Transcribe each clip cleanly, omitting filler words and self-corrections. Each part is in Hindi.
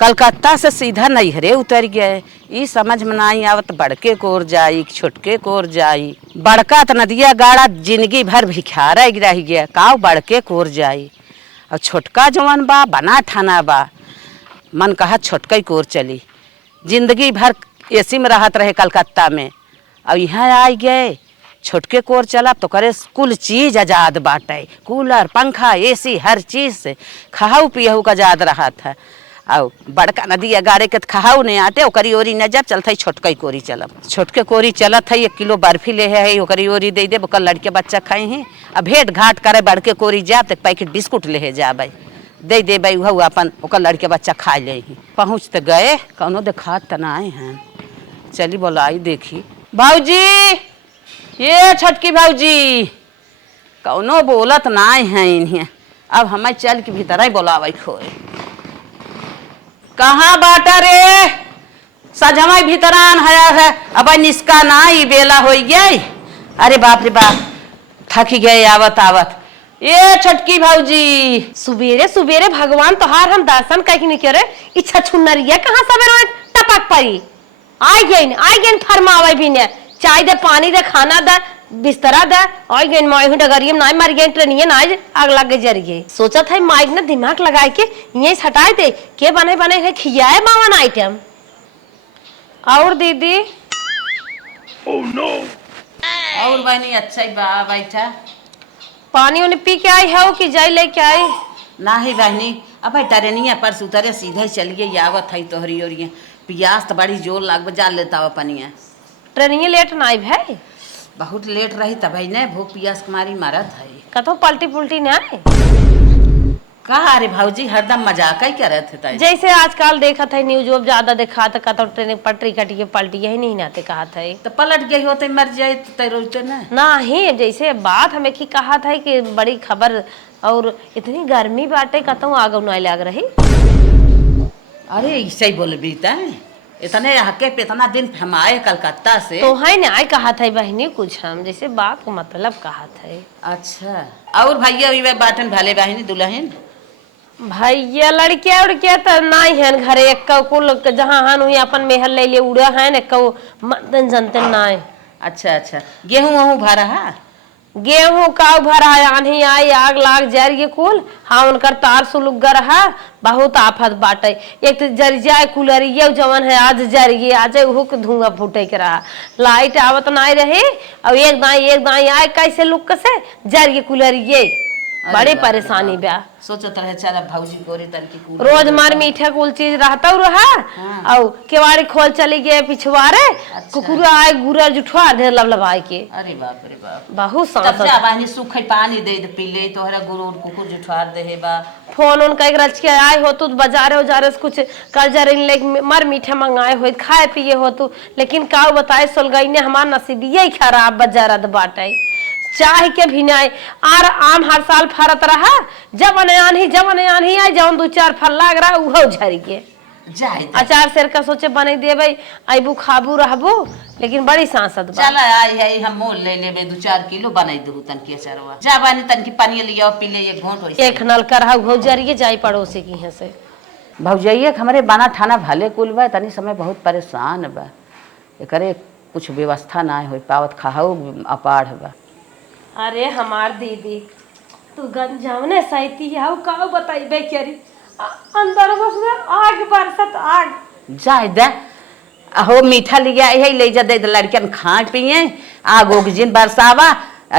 कलकत्ता से सीधा नैहरे उतर गए। ई समझ में नहीं आवत बड़के कोर जाई छोटके कोर जाई। बड़का त नदिया गाड़ा जिंदगी भर भिखारा रह गया काव बड़के कोर जाई। और छोटका जवन बा बना ठाना बा मन कहा छोटका ही कोर चली। जिंदगी भर एसी में रहत रहे कलकत्ता में और यहाँ आ गए छोटके कोर चला तो करे कुल चीज आजाद बाटे। कूलर पंखा एसी हर चीज से खाऊ पियहू का आजाद रहा था। और बड़का नदी अगाड़े के खाऊ नहीं आते ओकरी ओरी न जब चलता छोटका कोरी चलब। छोटके कोरी चलत है 1 किलो बर्फी ले है ओकरी ओरी दे दे ओकर लड़के बच्चा खाए हैं। अब भेंट घाट करे बड़के कोरी जाब तो पैकेट बिस्कुट ले जाबे दे दे भाई वह अपन ओकर लड़के बच्चा खा ले ही। पहुँच तो गए कौनो देखात त ना आए हैं। चली बोलाई देखी भाऊजी ये छोटकी भाऊजी कौनो बोलत ना है इन्हें। अब हमें चल के भीतर ही बोलावे खोए कहाँ बाटा रे सजमा भीतरान है। अब निस्का ना ही बेला हो गई। अरे बाप रे बाप थकी गए आवत आवत। ये छोटकी भाऊजी सुबेरे सुबेरे भगवान तोहार हम दर्शन कहीं नहीं करे। इच्छा छुन्नरिया कहाँ सवेरे टपक पड़ी। आई गई फरमावे भी ने चाय दे पानी दे खाना दे बिस्तरा दे आई गई माई डगरियम ना मर गई ट्रेनिया ना आग लग जर गई। सोचा था माइक ने दिमाग लगाए के यही हटाए दे के बने बने है खियाए बावन आइटम। और दीदी oh, no. और बहनी अच्छा ही बा बैठा पानी उन्हें पी के आई है कि जाई लेके आई ना ही बहनी। अब टरेनिया पर सुतरे सीधे चलिए आवत है तोहरी ओरिया पियास तो बड़ी जोर लाग जा लेता पनिया। ट्रेनिया लेट ना आई भाई बहुत लेट रही तब ने भूख पियास कुमारी मारत है। कतो पलटी पुलटी ना कहा अरे भाऊजी हरदम मजाक ही कर रहे थे। जैसे आजकल देखा था न्यूज ज्यादा देखा था कतो ट्रेन पटरी कटी के पलटी यही नहीं नाते कहा था तो पलट गई होते मर जाए तो रोते ना ही। जैसे बात हमें की कहा था कि बड़ी खबर और इतनी गर्मी बाटे कतो आग नहीं लग रही। अरे ऐसे ही बोल बीता इतने हके पे इतना दिन हम आए कलकत्ता से तो है ना आई कहा था बहनी कुछ हम जैसे बात को मतलब कहा था। अच्छा और भैया बाटन भले बहनी दुल्हन भैया लड़किया उड़किया तो नहीं है घरे एक कुल जहाँ हन हुई अपन मेहर ले लिए उड़ा है न मतन जनते नहीं। अच्छा अच्छा गेहूं वहूं भरा है गेहूं का भरा आन्ही आई आग लाग जर ये कुल। हाँ उनकर तार सुलुगर है बहुत आफत बाटे। एक तो जर जाए कुलरिया जवन है आज जर गए आज हुक धुआं फूटे के रहा लाइट आवत नहीं रही और एक दाई आए कैसे लुक से जर ये कुलरिये बड़ी परेशानी बा। सोचत रहे चल भौजी गोरी तन की रोज मार मीठा कुल चीज रहता रहा। हाँ। और केवाड़ी खोल चली गए पिछवाड़े अच्छा। कुकुर आए गुरा जुठवा दे लबलबाई के। अरे बाप रे बाप बहुत सांस सूखे पानी दे पी ले तोहरा गुरु कुकुर जुठवा दे है बा। फोन उन कई रच के आए हो तू बाजारे उजारे से कुछ कर्जा ले मर मीठा मंगाए हो खाए पिए हो तू लेकिन का बताए सोलगई ने हमार नसीब यही खराब बजारत बाटे चाह के भी नहीं आर आम हर साल फरत रहा जब आनी आई जवन 2-4 फल लाग रहा उहो झड़ गए। अचार सेर का सोचे बने देबे आइबू खाबू रहबू लेकिन बड़ी सांसद चल आई हम मोल ले लेबे 2-4 किलो बनाई देबू तन के अचारवा जा बानी तन की पानी लिया पी ले एक घोंट होइसे एक नल कर हो जरिए जाई पड़ोसी की है से भौजैया हमरे बाना ठाना भले कुल बा तनी समय बहुत परेशान बा एकरे कुछ व्यवस्था ना होई पावत खाऊ अपाढ़ बा। अरे हमार दीदी तू गंजावने सैती आओ का बताइबे करी अंदर बस में आग बरसत आग जाए दे हो मीठा लिया यही ले जा दे लड़कियन खा पिए आग ओग जिन बरसावा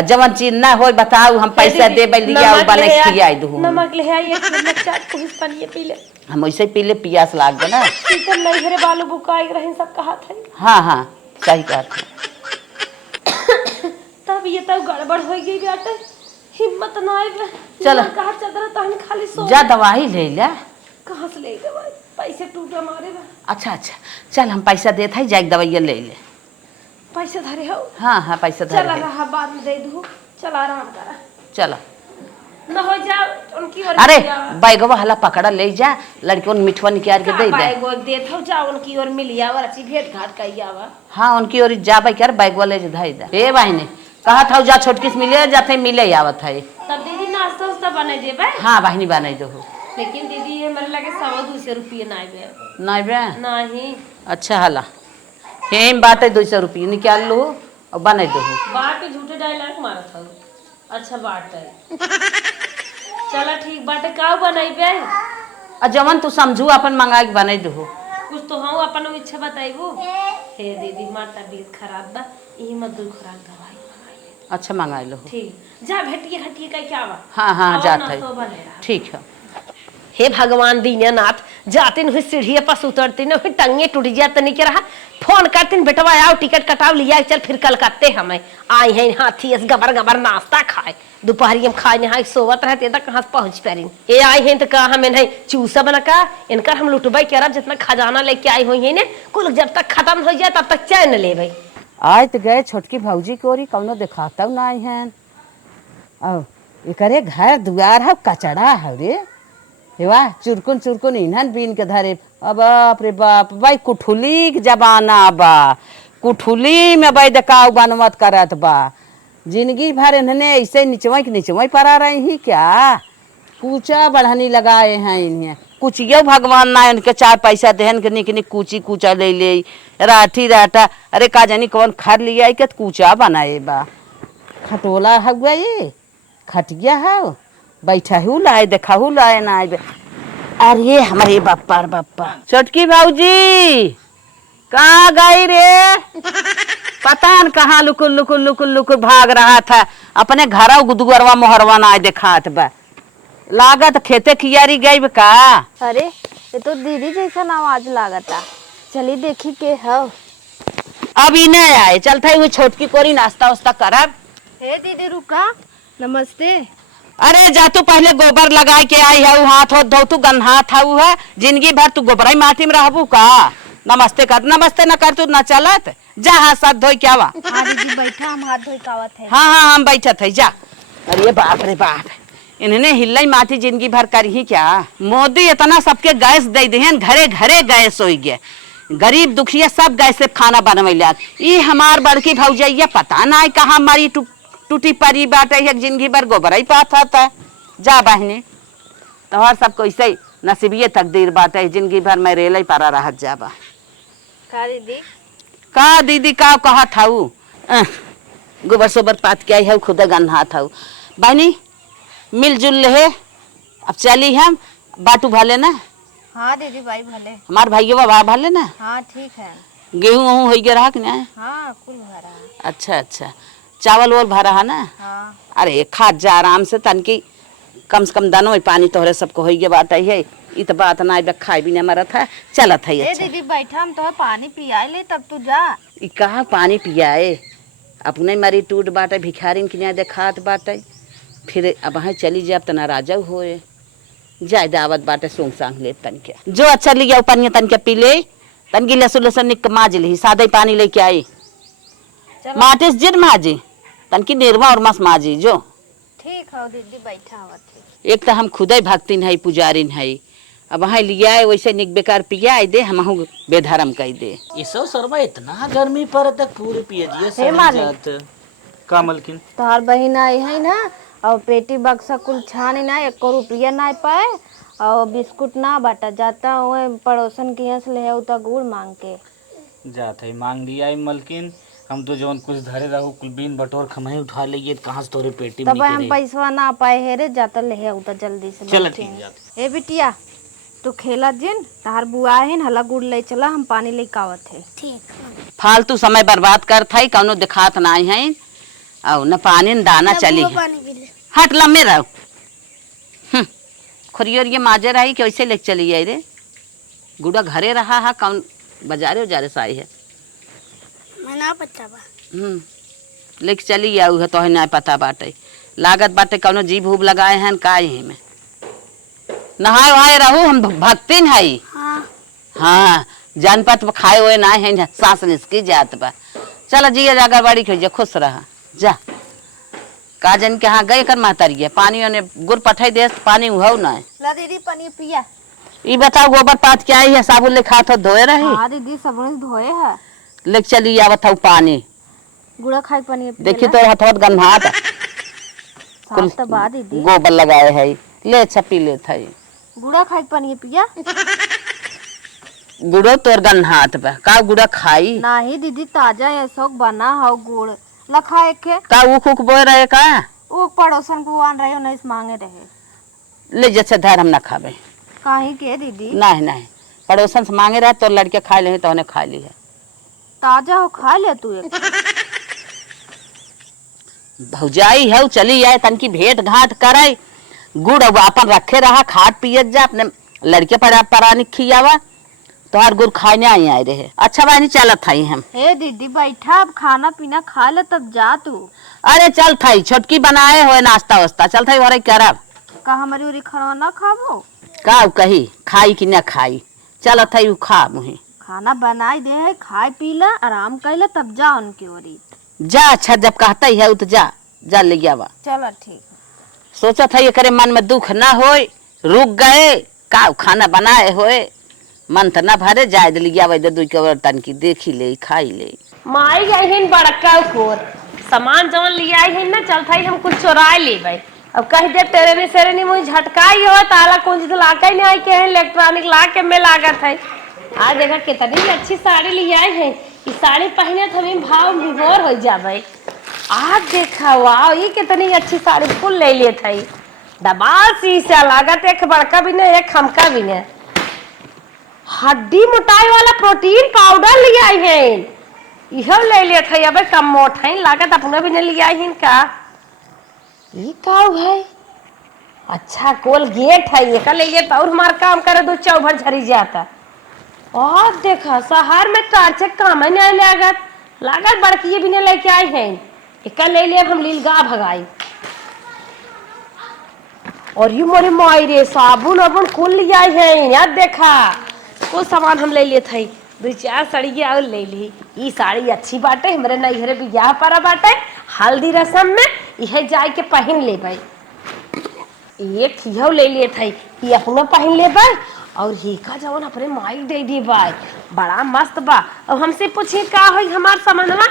जवन चीज ना होई बताऊ हम पैसा देबे लिया बने खियाई दू नमक ले आई एक चार कुछ पानी पी ले हम वैसे पी ले पियास लाग गए ना शीतल नहीं घरे बालू बुकाई रहे सब कहा था। हाँ सही कहा तब ये तो गड़बड़ हो गई बेटा हिम्मत ना आई चलो कहा चदर तहन खाली सो जा दवाई ले ले कहां से ले दवाई पैसे टूटे मारे बा। अच्छा चल हम पैसा देत है जाके दवाई ले ले पैसे धरे हो। हाँ पैसा धरे चला रहा बाद में दे दू चल आराम करा चलो न हो जा उनकी ओर अरे बैगवा हला पकड़ा ले जा लड़कियों मिठवा निकाल के दे दे बैगवा देत हो जा उनकी ओर मिलिया और अच्छी भेंट घाट कइयावा। हाँ उनकी ओर जाबे कर बैगवा ले धई दे ए बहनी कहा था जा छोटकी से मिले जाते मिले आवत है तब दीदी नाश्ता उस्ता बने देबे। हाँ बहनी बने दो लेकिन दीदी ये मेरे लगे 100-200 रुपये नहीं बे। नहीं बे नहीं अच्छा हला हेम बाटे 200 रुपये निकाल लो और बना दो। बात पे झूठे डायलॉग मारा था। अच्छा बात है। चला ठीक बाटे का बनाई बे। जवन तू समझू अपन मंगा के बना दो। कुछ तो हम अपन इच्छा बताइबो। हे दीदी मार तबीयत खराब बा यही मत दूर खुराक दवाई मंगाई। अच्छा मंगा लो ठीक जा भेटिए हटिए का क्या बा। हाँ हाँ और जाता नाश्तो है बने रहा। ठीक है। हे भगवान दीननाथ जातिन हुई सीढ़ी पर उतरती न हुई टंगे टूट जाते नहीं के रहा फोन करतीन बेटवा आओ टिकट कटाओ लिया चल फिर कलकत्ते हमें आई हैं हाथी ऐस गबर गबर नाश्ता खाए दोपहरी हम खाए नहाए सोवत रहते तक कहाँ से पहुंच पैरिन ये आई हैं तो कहा हमें नहीं चूसा बना का इनकर हम लुटबाई कह रहा जितना खजाना लेके आई हुई है ने कुल जब तक खत्म हो जाए तब तक चैन ले भाई। आज तो गए छोटकी भौजी कोरी कौनो दिखाता नहीं है और एकरे घर दुआर है कचड़ा है रे वाह चुरकुन चुरकुन इन्हन बीन के धरे अब बाप रे बाप भाई कुठुली के जमाना बा कुठुली में भाई दकाव बनमत करत बा जिंदगी भर इन्हने ऐसे निचवई परा रही ही क्या कूचा बढ़नी लगाए हैं इन्हें कुछ ये भगवान ना इनके 4 पैसा देहन के निक निक कूची कूचा ले ले राठी राटा अरे का जानी कौन खर लिया के कूचा बनाए बा खटोला हुआ ये खटिया है बैठा हूँ लाए देखा हूँ लाए ना अरे हमारे बाप्पा छोटकी भाऊजी कहाँ गई रे पता न कहाँ लुकुल भाग रहा था अपने घर गुदुअरवा मोहरवा ना दिखात बा लागत खेते कियारी गई का। अरे ये तो दीदी जैसा आवाज लागता चली देखी के है। अब इन्हें आए चलते हुए छोटकी कोरी नाश्ता वास्ता करब। हे दीदी रुका नमस्ते। अरे जा तू पहले गोबर लगा के आई है हाथ हो धो तू गन्हात है जिंदगी भर तू गोबराई माटी में रहबू का नमस्ते कर नमस्ते न कर तू न चलत जा हाथ साथ धोई क्या वा। हाँ दीदी बैठा हम हाथ धोई कावत है। हाँ हम बैठा थे जा। अरे बाप रे बाप इन्हें हिल्लाई माटी जिंदगी भर कर ही क्या मोदी इतना सबके गैस दे दिहन घरे घरे गैस हो गया गरीब दुखिया सब गैस से खाना बनवैला ई हमार बड़की भौजैया पता ना कहाँ हमारी टूटी परी बाटे एक जिंदगी भर गोबर ही पाता था जा बहनी तोहर सबको ऐसे ही नसीबिये तकदीर बाटे जिंदगी भर मैं रेल ही पारा रह जाबा। का दीदी का दीदी का कहा था गोबर सोबर पात के आई है खुद गन्हा था बहनी मिलजुल ले अब चली हम बाटू भाले ना। हाँ दीदी भाई भले हमार भाइयों बा भाले ना। हाँ ठीक है। गेहूं वहूं हो गया रहा कि नहीं। हाँ कुल भरा। अच्छा अच्छा चावल वोल भरा है ना। हाँ अरे खाद जा आराम से तन की कम से कम दानो पानी तोहरे सबको हो गया बात है ये तो बात ना खाए भी नहीं मरत है चलत है। अच्छा दीदी बैठा हम तो पानी पिया ले तब तू जा। कहा पानी पियाए अपने मारी टूट बाटे भिखारी के नहीं देखात बाटे फिर अब वहाँ चली जाए तना राजा होए जाए दावत बाटे सोंग सांग ले तन के जो अच्छा लिया पानी तन के पी ले तन की लहसुन लहसुन निक माज ली सादा पानी लेके आई माटिस जिर माजी तन की निर्वा और मस माजी जो ठीक है दीदी बैठा हुआ एक तो हम खुद ही भक्तिन है पुजारिन है अब वहाँ लिया है वैसे निक बेकार पिया दे हम बेधर्म कह दे इसो शर्मा इतना गर्मी पर तक पूरे पिए जात कामलकिन तोहार बहन आई है ना और पेटी बक्सा कुल छानी ना 1 रुपया ना पाए और बिस्कुट ना बाटा जाता हुए पड़ोसन के यहाँ से ले उता गुड़ मांग के जात है मांग लिया मलकिन हम तो जौन कुछ धरे रहू कुल बीन बटोर खमहे उठा लिए कहाँ से तोरे पेटी में तब हम पैसा ना पाए है रे जाता ले उता जल्दी से चल ठीक जात ए बिटिया तू खेला जिन तार बुआ है हला गुड़ ले चला हम पानी ले कावत है। ठीक फालतू समय बर्बाद कर था कौनो दिखात ना है और न पानी न दाना चली हट लम्बे रहो खोरियोर माजे रही कि वैसे लेके चली आई रे गुड़ा घरे रहा है कौन बाजारे उजारे से आई है ना पता बा लेके चली आऊ है तो ना पता बाटे लागत बाटे कौनो जीभ उब लगाए हैं का ही में नहाए वहाए रहू हम भक्तिन है। हाँ जनपत खाए हुए ना है सांस लिसकी जात बा चल जिया जाकर बड़ी खो खुश रहा जा काजन के यहाँ गए कर मातारी पानी ने गुड़ पठाई दे पानी उहाऊ ना ला दीदी पानी पिया। ई बताओ गोबर पात के आई है साबुन ले खात हो धोए रही। हाँ दीदी साबुन धोए है लेके चली आवत हूँ पानी गुड़ा खाई पानी देखी तो हथवत गन्हात दीदी गोबर लगाए है ले छपी ले था गुड़ा खाई पनिए पिया। गुड़ो तोर गन हाथ बा का गुड़ा खाई नाही दीदी ताजा ऐसा बना हो गुड़ लखा एक का ऊख उख बोए रहे का वो पड़ोसन को आन रहे हो नहीं मांगे रहे। ले जैसे धर हम ना खाबे काहे के दीदी? नहीं नहीं पड़ोसन से मांगे रहे तो लड़के खा ले तो उन्हें खा ली है ताजा हो खा ले तू एक। भौजाई है चली आए तन की भेंट घाट कराई गुड़ अब अपन रखे रहा खाट पियत जा अपने लड़के परानी खियावा तोहार गुड़ खाने आए रहे। अच्छा बानी चलत थाई हम। हे दीदी बैठा अब खाना पीना खा ले तब जा तू। अरे चल थाई छोटकी बनाए हो नाश्ता वास्ता चल थाई और करब का हमारी उरी खाना ना खाबो का कही खाई कि न खाई चल थाई उ खा मुहे खाना बनाई दे है खाए पी ले आराम कर ले तब जा उनकी ओरी जा। अच्छा जब कहता ही है तो जा ले आवा। चलो ठीक। सोचा था ये करे मन में दुख ना होए रुक गए का खाना बनाए होए मन तो न भरे जाए लिया वही दू के तन की देखी ले खाई ले। माई गई हिन बड़का कोर सामान जवन लिया हिन ना चलता ही हम कुछ चुराए ले अब कह दे तेरे ने सेरे ने मुझे झटकाई हो ताला कौन चीज ला के नहीं आई के इलेक्ट्रॉनिक ला के में लागत है। आज देखा कितनी अच्छी साड़ी लिया है ये साड़ी पहने तो हमें भाव विभोर हो जावे। आज देखा वाह ये कितनी अच्छी साड़ी फुल ले लिए थे डबाल शीशा लागत एक बड़का भी नहीं एक खमका भी नहीं हड्डी मोटाई वाला प्रोटीन पाउडर लिया है यह ले लिए थे अब कम मोटाई लागत अपने भी नहीं लिया है का ये का है। अच्छा कोलगेट है ये का ले लिए तो और हमारा काम करे दो चौभर झरी जाता। और देखा शहर में टार्चे काम नहीं लागत बड़की भी नहीं लेके आए हैं एक ले लिए हम लीलगा भगाई। और ये मोरे माई रे साबुन वाबुन कुल लिया है याद देखा कुछ सामान हम ले लिए थे दो चार साड़ियाँ और ले ली। ये साड़ी अच्छी बाटे हमारे नैहरे बियाह पर बाटे हल्दी रसम में यह जाए के पहन ले भाई एक हियो ले लिए थे ये अपना पहन ले भाई और ही का जवन अपने माई दे दी भाई बड़ा मस्त बा। अब हमसे पूछी का हो हमार सामानवा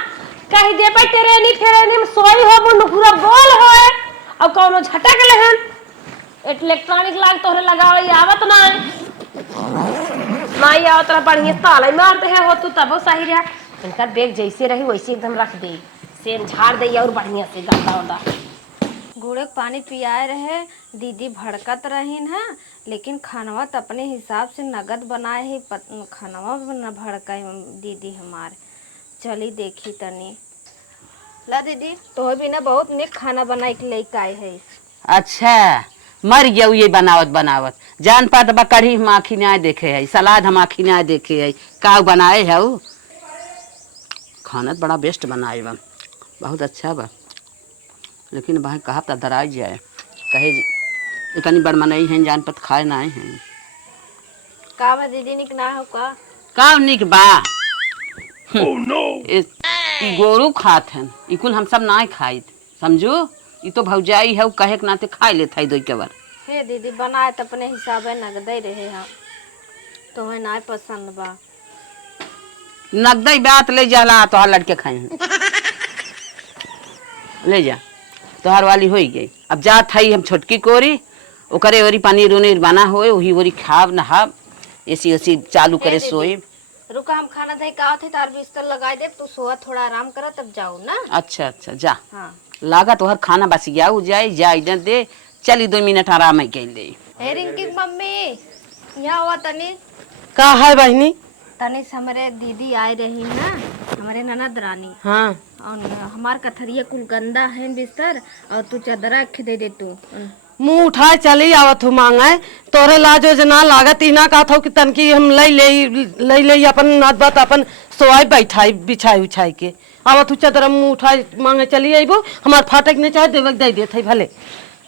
कह दे भाई तेरे नहीं फेरे नहीं सोई हो वो पूरा बोल हो और कौनो झटक लेहन इलेक्ट्रॉनिक लाग तोहरे लगावे आवत ना नहीं आवत रहा बढ़िया ताला मारते है हो तू तब सही रहा इनका बैग जैसे रही वैसे एकदम रख दे सेम झाड़ दे और बढ़िया से गंदा उंदा गुड़े पानी पियाए रहे दीदी भड़कत रहीन है लेकिन खानवा तो अपने हिसाब से नगद बनाए ही खानवा न भड़काई दीदी हमारे चली देखी तनी ला दीदी तो भी ना बहुत निक खाना बनाए के लेके आए है। अच्छा मर गया ये बनावत जान पात बा कढ़ी हम आखी ना देखे है सलाद हम आखी ना देखे है का बनाए है खाना बड़ा बेस्ट बनाए बा बहुत अच्छा बा लेकिन भाई कहा था दराज जाए कहे इतनी बड़ मनाई है जान पत खाए ना हैं का बा दीदी निक ना हो का निक बा गोरू खात हैं इकुल हम सब ना खाई समझो ये तो भौजाई है कहे के नाते खाई लेते दो के बार। हे दीदी बनाए तो अपने हिसाब है नगदे रहे हम तुम्हें ना पसंद बा नगदई बात ले जाला तोहार लड़के खाए ले जा तोहार वाली हो गई अब जा थई हम छोटकी कोरी ओकरे ओरी पनीर उनीर बना होए वही ओरी खाब नहाब ऐसी ऐसी चालू करे सोए रुका हम खाना दे का थे तार बिस्तर लगाई दे तू सोआ थोड़ा आराम कर तब जाओ ना। अच्छा अच्छा जा हाँ लागा तोहर खाना बस जाऊ जाए इधर दे चली 2 मिनट आराम है के ले। हे रिंकी मम्मी यहाँ हुआ तनी का है बहनी तनी हमारे दीदी आए रही ना हमारे ननद रानी हाँ और हमार कथरिया कुल गंदा है बिस्तर और तू चादरा रख दे तू मुंह उठाए चली आवत हूँ मांगे तोरे लाज जना लागत इना का था कि तनकी हम ले अपन नदबत अपन सोआई बैठाई बिछाई उछाई के आवत हूँ चादर मुंह उठाए मांगे चली आईबो हमार फाटक ने चाहे देवक दे देते भले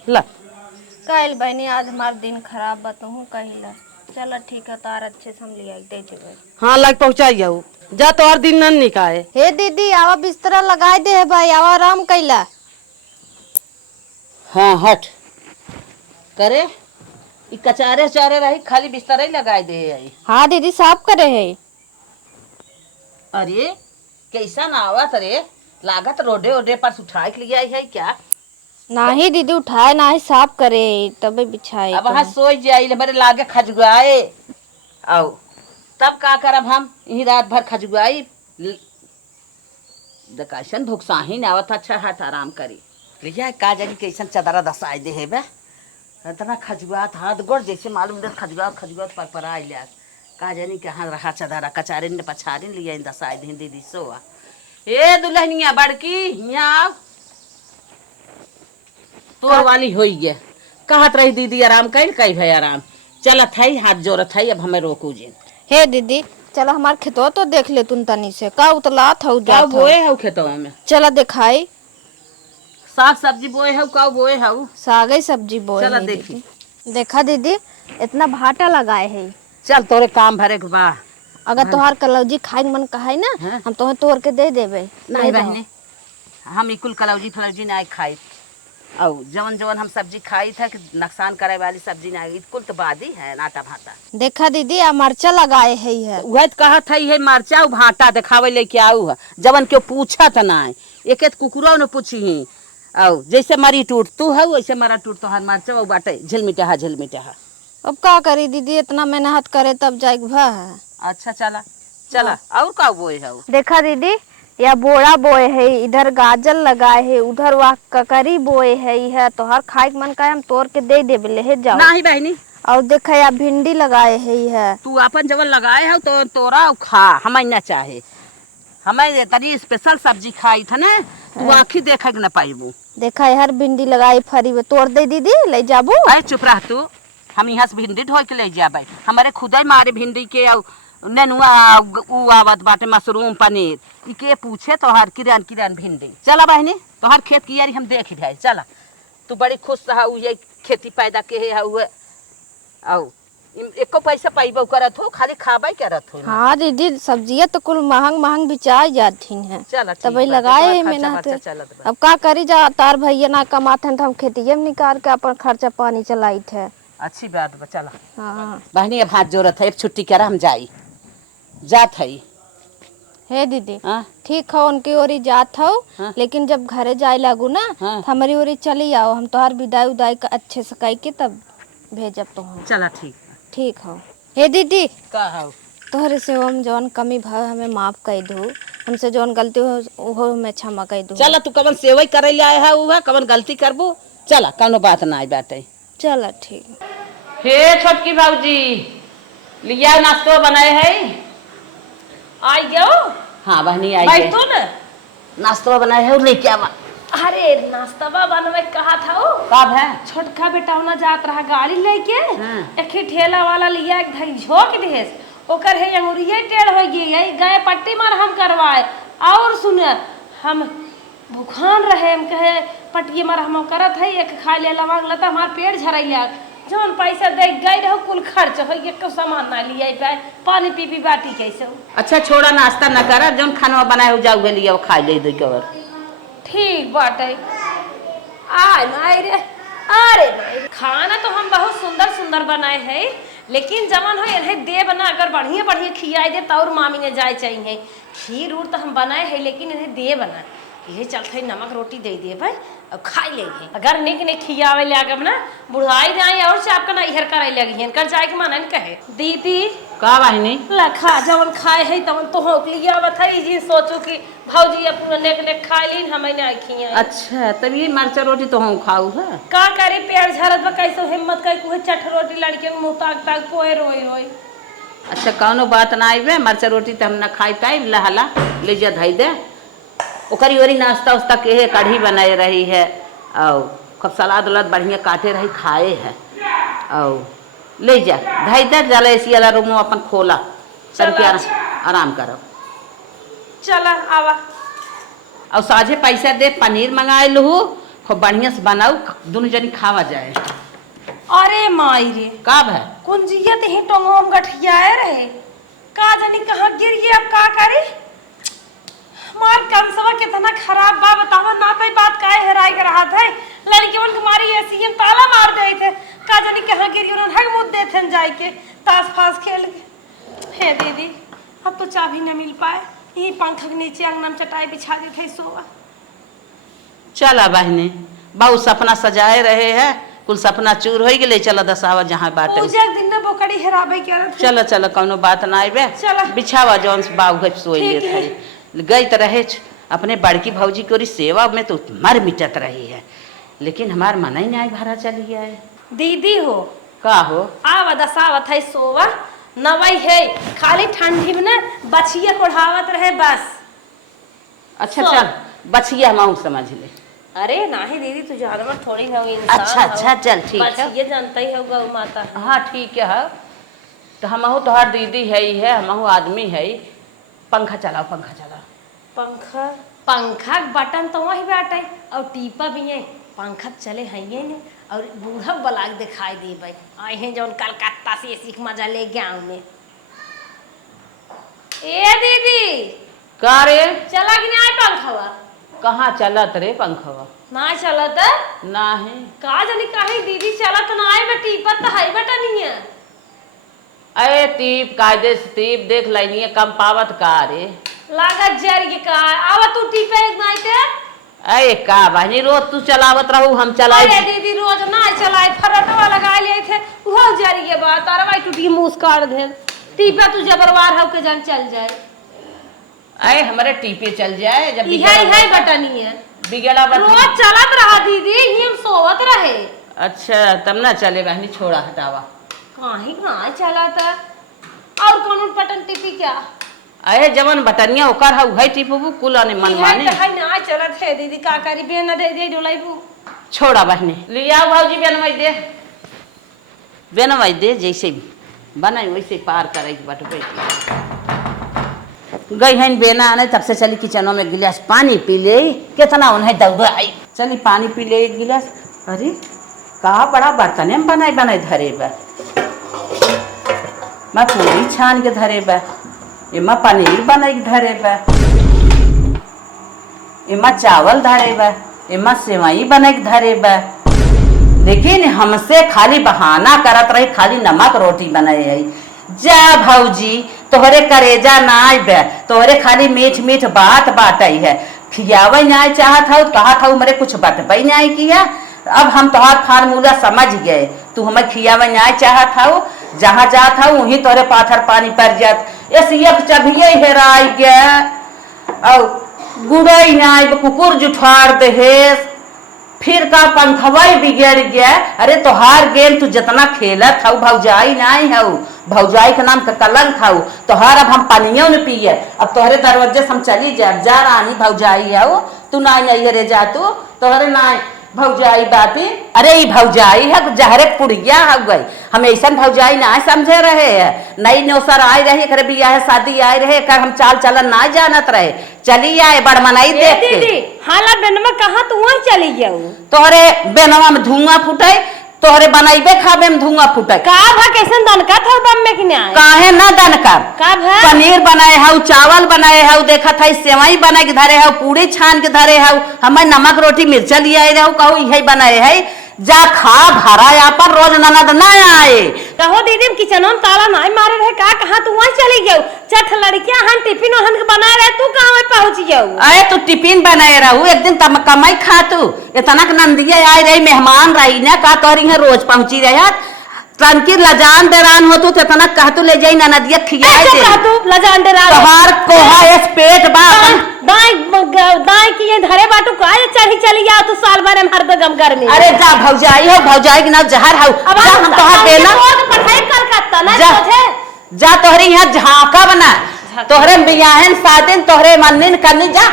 ला कहल बहनी आज हमार दिन खराब बताऊँ कहला चलो ठीक है तार अच्छे से हम ले दे देवे हाँ लाग पहुँचाई जाऊ जा तो और दिन न निकाय। हे दीदी आवा बिस्तरा लगाई दे है भाई आवा आराम कैला। हाँ हट करे ई कचारे चारे रही खाली बिस्तर ही लगाए दे आई। हाँ दीदी साफ करे है। अरे कैसा ना आवत रे लागत रोडे ओडे पर उठा के लिए आई है क्या नाही दीदी उठाए ना ही साफ करे तबे बिछाए अब वहाँ सोई जाइल बड़े लागे खजुआए आओ तब का करब हम यही रात भर खजुआई दकाशन भुगसाही न आवत अच्छा हाथ आराम करी लिया का जानी कैसन चदरा दसाई दे है बे इतना खजुआत हाथ गोड़ जैसे मालूम दे खजुआत पर आई लिया का जानी कहाँ रहा चदरा कचारिन पछारिन लिया दसाई दे दीदी सोआ ए दुल्हनिया बड़की यहाँ तोर वाली होई गया कहत रही दीदी आराम कर कई भाई आराम चलत है हाथ जोड़त है अब हमें रोकू जी हे दीदी चलो हमार खेतवा तो देख ले तुम तनी से का उतलात हो का जात बोए हऊ खेतवा में चला दिखाई साग सब्जी बोए हऊ का बोए हऊ सागे सब्जी बोए चला है देखी दीदी। देखा दीदी इतना भाटा लगाए है चल तोरे काम भरे के बा अगर तोहार कलौजी खाए के मन कहे ना हाँ। हम तोहे तोड़ के दे देबे नहीं बहने हम इकुल कलौजी फलौजी नहीं खाई औ जवन जवन हम सब्जी खाई था कि नुकसान करे वाली सब्जी नहीं इकुल तो बादी है नाटा भाटा देखा दीदी आ मरचा लगाए है वह कहत है मरचा उ भाटा दिखावे लेके आऊ है जवन क्यों पूछा था ना एक कुकुरो ने पूछी ही औ जैसे मरी टूट तू है वैसे मरा टूट तो हर मरचा वो बाटे झिलमिटा अब का करी दीदी इतना मेहनत करे तब जाए भा है अच्छा चला चला और का बोए है देखा दीदी या बोड़ा बोए है इधर गाजर लगाए है उधर वह ककरी बोए है तो हर खाए के मन का हम तोड़ के दे देबे ले जाओ नहीं बहनी और देखा या भिंडी लगाए है तू अपन जवन लगाए है तो तोरा खा हमें न चाहे हमें तरी स्पेशल सब्जी खाई था ना तू आखी देखे के न पाइबू देखा हर भिंडी लगाई फरी में तोड़ दे दीदी ले जाबू अरे चुप रह तू हम यहाँ से भिंडी ढो के ले जाबे हमारे खुदा मारे भिंडी के नेनुआ उ आवत बाटे मशरूम पनीर इके पूछे तो हर किरान भिंडी चला बहनी तो हर खेत की यारी हम देख जाए चला तू बड़ी खुश रहा ये खेती पैदा के है औ एको पैसा पाइबो करत हो खाली खाबे करत हो हाँ दीदी सब्जियां तो कुल महंग बिचाई जाती हैं चला तब लगाए मेहनत अब का करी जा तार भैया ना कमाते हैं तो हम खेतिये में निकाल के अपन खर्चा पानी चलाई थे अच्छी बात बा चला हाँ बहनी अब हाथ जोड़त है छुट्टी करा हम जाई जात है हे दीदी हाँ? ठीक हो उनकी ओरी जात हो हाँ? लेकिन जब घरे जाए लागू ना हाँ? तो हमारी ओरी चली आओ हम तोहार विदाई उदाई अच्छे से कह के तब भेजब तो हम चला ठीक हो हे दीदी का हो तोहरे से हम जौन कमी भाव हमें माफ कर दो हमसे जौन गलती हो वो हमें क्षमा कर दो चला तू कवन सेवई करे ले आया है उहा कवन गलती करबो चला कौनो बात ना आई बाटे चला ठीक हे छोटकी भाऊजी लिया नाश्तो बनाए है आई गयो हाँ बहनी आई भाई है तो ना नाश्तो बनाए है और लेके आवा अरे नाश्ता बनवे कहा था वो कब है छोटका बेटा ना जात रहा गाड़ी लेके हाँ। एक ठेला वाला लिया एक धरी झोंक देस ओकर है अंगुरिये टेढ़ हो गई यही गए पट्टी मार हम करवाए और सुन हम भूखान रहे हम कहे पट्टी मार हम करत है एक खा ले लवांग लता हमार पेट झरैया जौन पैसा दे गई रहो कुल खर्च हो एक सामान ना लिया पाए पानी पी बाटी कैसे अच्छा छोड़ा नाश्ता न करा जौन खाना बनाए हो जाओ लिया वो खा ले दो कवर ठीक बाटे आय माय रे अरे माय खाना तो हम बहुत सुंदर बनाए हैं लेकिन जमन हो इन्हें दे बना अगर बढ़िया खियाई दे तो और मामी ने जाए चाहिए खीर उर तो हम बनाए हैं लेकिन इन्हें दे बना ये चलते नमक रोटी दे दिए भाई अब खाई लेंगे अगर निक ने खियावे लागब ना बुढ़ाई जाए और चाप का ना इहर करे लगी इनकर जाए के माना कहे दीदी का बहनी लखा जवन खाए है तवन तो हो लिया बताई जी सोचो कि भौजी अपना ने खा लीन हमें ना खिया अच्छा तब ये मरचा रोटी तो हम खाऊ है का करे पेड़ झरत बा कैसे हिम्मत कर कुछ चट रोटी लड़के के मुंह ताक पोए रोई अच्छा कौनो बात ना आई मरचा रोटी तो हम ना खाई ताई लहला ले जा धई दे ओकरी ओरी नाश्ता उस्ता के है कढ़ी बनाए रही है और खूब सलाद उलाद बढ़िया काटे रही खाए है और ले जा धई दे जला एसी वाला रूम अपन खोला करके आराम करो चला आवा और साझे पैसा दे पनीर मंगाए लू खूब बढ़िया से बनाऊ दोनों जनी खावा जाए अरे माई रे कब है कुंजियत ही टोंगोम गठियाए रहे का जानी कहाँ गिर गई अब का करे मार कंसवा कितना खराब बा बतावा ना कोई बात काहे हेराई कर रहा था लड़की मन तुम्हारी ऐसी हम ताला मार दे थे का जानी कहाँ गिरी उन्होंने हग मुद दे थे जाए के ताश फास खेल हे दीदी अब तो चाबी न मिल पाए यही पंखा के नीचे अंगना में चटाई बिछा दी थे सोवा चला बहने बहु सपना सजाए रहे है, कुल सपना चूर हो गए। चल दसावा जहाँ बाटे पूजा के दिन ना बोकड़ी हेराबे करत। चल चल कौनो बात ना आइबे। चल। बिछावा जौन से बाऊ गई सोई ठीक लेत है। है। गई तो रहे अपने बड़की भौजी की सेवा में तो मर मिटत रही है, लेकिन हमार मन ही नहीं भरा चली है। दीदी हो का हो आवा दसावत है सोवा नवई है, खाली ठंडी में ना बछिया कोढ़ावत रहे बस। अच्छा सो। चल बछिया हम समझ ले। अरे नहीं दीदी तू जानवर थोड़ी है, इंसान अच्छा अच्छा चल ठीक है। बछिया जानता ही होगा गौ माता। हाँ ठीक है। तो हमहू तोहार दीदी है ही है, हमहू आदमी है ही। पंखा चलाओ पंखा चलाओ। पंखा पंखा के बटन तो वही बाटे और टीपा भी है, पंखा चले है ही नहीं। और बूढ़ा बलाक दिखाई दे भाई आए हैं जौन कलकत्ता से सीख मजा ले गाँव में। ए दीदी का रे चला कि नहीं आए पंखवा? कहाँ चलत रे पंखवा? ना चलत ना है का जानी काहे दीदी चलत ना आए बे टीपा तो है बटा नहीं है। अरे टीप कायदे से टीप देख लाइनी कम पावत का रे। लागत जरिए का आवा तू टीपे एक नाइते। अरे का बहनी रोज तू चलावत रहू हम चलाई। अरे दीदी रोज ना चलाए फरटवा लगा लिए थे वो जरिए बात। अरे भाई टूटी मुंह काट दे टीपा तू जबरवार हो के जान चल जाए। अरे हमारे टीपे चल जाए जब है बटनी है बिगड़ा रोज चलत रहा दीदी हम सोवत रहे। अच्छा तब ना चले बहनी छोड़ा हटावा। काहे ना चलत और कौन बटन टिपी क्या? अरे जवन बटनिया ओकर है उहे टिपबू कुल ने मनमानी। है ना चलत है दीदी का करी बेन दे दे डोलाइबू। छोड़ा बहनी लिया भौजी बेनवाई दे। बेनवाई दे जैसे भी बनाई वैसे पार करे बट बैठ गई है बेना आने तब से चली किचनों में गिलास पानी पी ले। कितना उन्हें दौड़ा आई चली पानी पी ले एक गिलास। अरे कहा बड़ा बर्तन में बनाई बनाई धरे बा। मैं पूरी छान के धरे बा। इमा पनीर बनाई धरे बा। इमा चावल धरे बा। इमा सेवई बना के धरे बा। लेकिन हमसे खाली बहाना करत रही, खाली नमक रोटी बनाए है। जा भौजी तोहरे करेजा ना बे, तोहरे खाली मीठ मीठ बात बाटई है। खियावे ना चाहत हो कहा था मेरे कुछ बटबई ना किया। अब हम तोहार फार्मूला समझ गए। तू हमें खियावे ना चाहत हो, जहाँ जात हो वहीं तोहरे पाथर पानी पड़ जात। एक चबिये हेराई गया और गुड़ई ना कुकुर जुठार दे। फिर का पंखवाई बिगड़ गया। अरे तोहार गेम तू जितना खेलत हऊ भौजाई नहीं हऊ, भौजाई के नाम का कलंक हऊ। तोहार अब हम पानियों न पिए। अब तोहरे दरवाजे से हम चली जाए। जा रानी भौजाई हऊ तू ना रे जा तू तोहरे ना भौजाई बापी। अरे ये भौजाई है जहरे पुड़िया हो गई। हम ऐसा भौजाई ना समझे रहे है। नई नौसर आए रहे कर बियाह शादी आए रहे कर हम चाल चलन ना जानत रहे। चली आए बड़मनाई देख के। दीदी हाला बेनमा कहाँ तू वहीं चली जाऊ? तोहरे बेनवा में धुआं फूटे, तोहरे बनाइबे खाबे में धुआं फूटे। का भा कैसे दनका था दम में कि नहीं? काहे ना दनकर का भा पनीर बनाए हऊ, चावल बनाए हऊ, देखा था सेवई बना के धरे हऊ, पूरी छान के धरे हऊ। हमें नमक रोटी मिर्चा लिया रहू कहू यही बनाए है। जा खा भरा यहाँ पर रोज ननद ना आए। कहो दीदी किचनों में ताला नहीं मारे रहे का कहाँ तू वहीं चली गऊ? चठ लड़कियां हम टिफिन ओहन के बनाए रहे तू कहाँ में पहुंच गऊ? अरे तू टिफिन बनाए रहू एक दिन तब कमाई खा तू। इतना नंदिया आए रही मेहमान रही ना का तोहरी है रोज पहुंची रहा। तनकी लजान डेरान हो तू इतना कह तू ले जाई नदिया खियाए दे तू लजान डेरान तोहार कोहा इस पेट बा। दाई की ये धरे बाटू का चढ़ी चली जा तू साल भर में हरदम गर्मी। अरे जा भौजाई हो, भौजाई के नाम जहर हो। अब जा हम तोहार बेना पढ़ाई कलकत्ता ना जा सोचे। जा तोहरे यहाँ झांका बना तोहरे बियाहन सादिन तोहरे मन्निन करनी जा।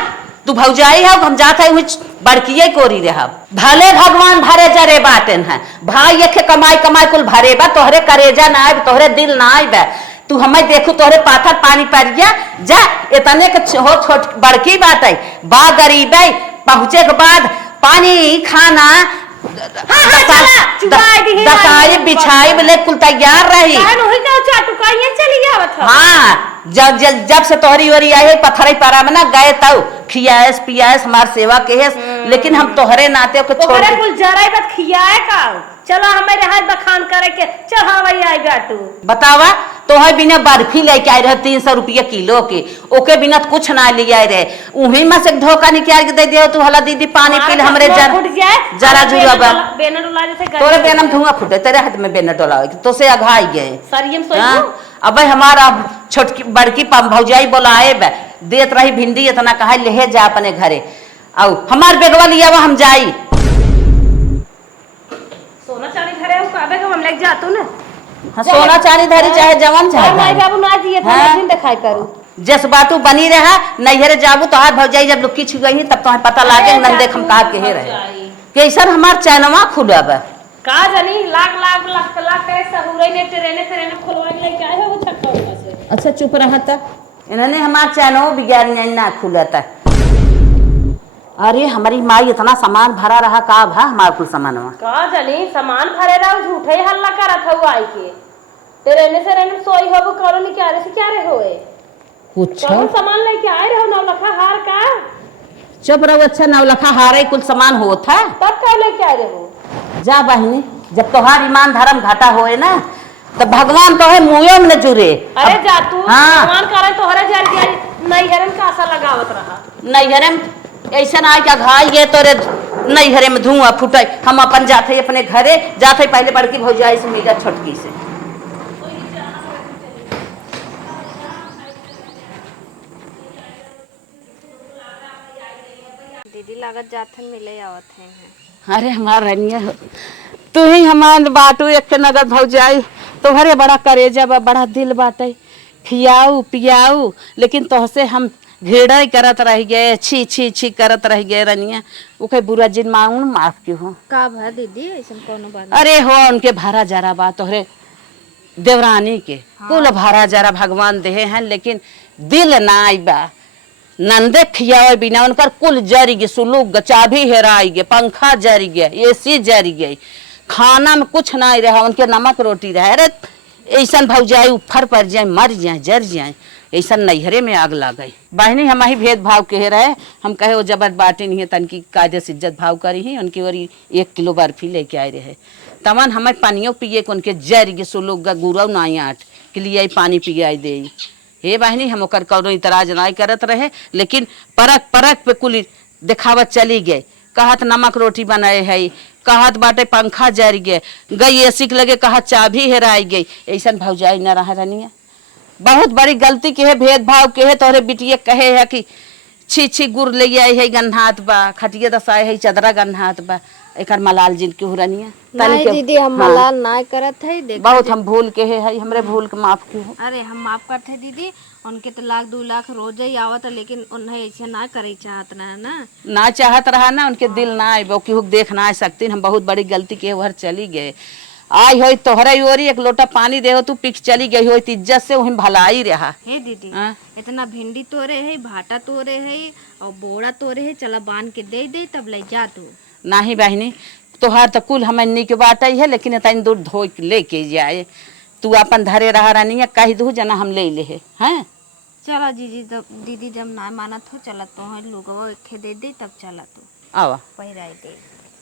तू भौजाई हो हम जाते हुए बड़किए कोरी रहा। भले भगवान भरे जरे बाटन है भाई ये कमाई कमाई कुल भरे बा। तोहरे करेजा ना आए, तोहरे दिल ना आए बा। तू हमें देखू तोहरे पाथर पानी पड़ गया। जा इतने के हो छोट बड़की बात है बा गरीब है। पहुंचे के बाद पानी खाना दकाई बिछाई बोले कुल तैयार रही। हाँ जब से तोहरी ओरी आई पत्थर पारा में ना गए तब खियास पियास हमार सेवा के। लेकिन हम तोहरे नाते को छोड़ कुल जरा बत खियाए का चलो हमारे हाथ बखान करे के चढ़ावई आई बाटू। बतावा तो है बिना बर्फी लेके आए रहे 300 रुपया किलो के, ओके बिना कुछ ना ले आए रहे, उही में से धोखा निकाल के दे दियो तू हला दीदी पानी पी ले हमरे जरा जुआ बा बेनर डोला जैसे तोरे बेनम धुआं फूटे, तेरे हाथ में बेनर डोला तो से अघाई गए। सरियम सोई अब हमारा छोटकी बड़की भौजाई बोलाए बे देत रही भिंडी इतना कहा ले जा अपने घरे, आओ हमार बेगवा लिया हम जाई। सोना चांदी धरे हो काबे के हम लेके जातू ना। हाँ, सोना चांदी धरी चाहे जवान चाहे माई बाबू ना दिए तो दिन दिखाई करू जस बातू बनी रहा नैहरे जाबू तो हाथ भौजाई जब लुक्की छिप गई तब तुम्हें पता लागे नन देख हम कहा के रहे कैसन हमार चैनवा खुलब का जानी लाख लाख लाख लाख करे सहुरे ने ट्रेने खोलवाने लेके आए हो वो छक्का उनका से। अच्छा चुप रहा था, इन्होंने हमार चैनवा बिगाड़ ना खुलता। अरे हमारी माई इतना सामान भरा रहा का भा हमार कुल सामानवा का जानी सामान भरे रहा झूठे हल्ला करत हो आई के तेरे ने से रहने सोई हो वो करो नहीं क्या रे से क्या रे होए कुछ कौन सामान लेके आए रहो नौलखा हार का। चुप रहो, अच्छा नौलखा हारे कुल सामान होता तब क्या लेके आए रहो। जा बहनी जब तोहार ईमान धर्म घाटा होए ना तो भगवान तो है मुँह में न जुरे। अरे जा तू हाँ। भगवान करे तोहरे जर दिया नैहरन का आशा लगावत रहा नैहरे में ऐसा ना क्या घाई गए तोरे नैहरे में धुआं फूटे, हम अपन जाते अपने घरे जाते पहले बड़की भौजाई से मिला छोटकी से। दीदी लागत जाथन मिले आवत हैं। अरे हमार रनिया तू ही हमार बाटू एक नगद भौजाई तोहरे बड़ा करेजा बा बड़ा दिल बाटे, खियाऊ पियाऊ लेकिन तोहसे हम घेड़ा करत रह गए, छी छी छी करत रह गए रनिया, ओके बुरा जिन मांगू माफ क्यों हो। का भा दीदी ऐसा कोनो बात अरे हो उनके भारा जरा बा तोहरे देवरानी के कुल भारा जरा भगवान देहे हैं लेकिन दिल ना आई बा, नंदे खियावे बिना उनकर कुल जरी गे, सुलूक चाबी हेराई गे, पंखा जरी गे, एसी जरी गई, खाना में कुछ ना रहा, उनके नमक रोटी रहे। अरे ऐसा भौजाई उफर पर जाए मर जाए जर जाए, ऐसा नैहरे में आग ला गई। बहनी हम ही भेदभाव कहे रहे, हम कहे वो जबर बाटे नहीं है तन की कायदे से इज्जत भाव करी ही, उनकी ओर 1 किलो बर्फी लेके आए रहे, तमन हमें पानियों पिए के उनके जर गे सुलूक गुरव ना आट के लिए पानी पियाई दे। हे बहनी हम ओकर कौनो इतराज नहीं करत रहे लेकिन परक परक पे कुल दिखावत चली गए, कहत नमक रोटी बनाए है, कहत बाटे पंखा जर गए गई, एसी के लगे कहत चाबी हेराई गई, ऐसा भौजाई न रहा रनिया। बहुत बड़ी गलती के है, भेदभाव के है, तोहरे बिटिया कहे है कि छी छी गुड़ ले आई है गन्हात बा, खटिया दसाए है चदरा गन्हात बा, एकर मलाल जिन के हुरनिया नहीं दीदी हम मलाल ना करत है देख बहुत हम भूल के है, हमरे भूल के माफ के हो। अरे हम माफ करते दीदी, उनके तो 1-2 लाख रोज ही आवत लेकिन उन्हें ऐसे ना करे चाहत ना चाहत रहा ना, उनके दिल ना आए वो देख ना सकती, हम बहुत बड़ी गलती के उधर चली गए। आई हो तोहरा ओरी 1 लोटा पानी दे हो तू पिक चली गई हो, इज्जत से वही भलाई रहा। हे दीदी इतना भिंडी तोरे है, भाटा तोरे है और बोड़ा तोरे है, चला बांध के दे तब ले जा तू। नहीं बहनी तोहार तो कुल हमें निक बात है लेकिन इतनी दूर धो लेके जाए, तू अपन धरे रहा रानिया कही दू जना हम ले ले हैं। चला दीदी जब ना मानत हो चला तो लोग दे तब चला तू आवा पहिराई दे।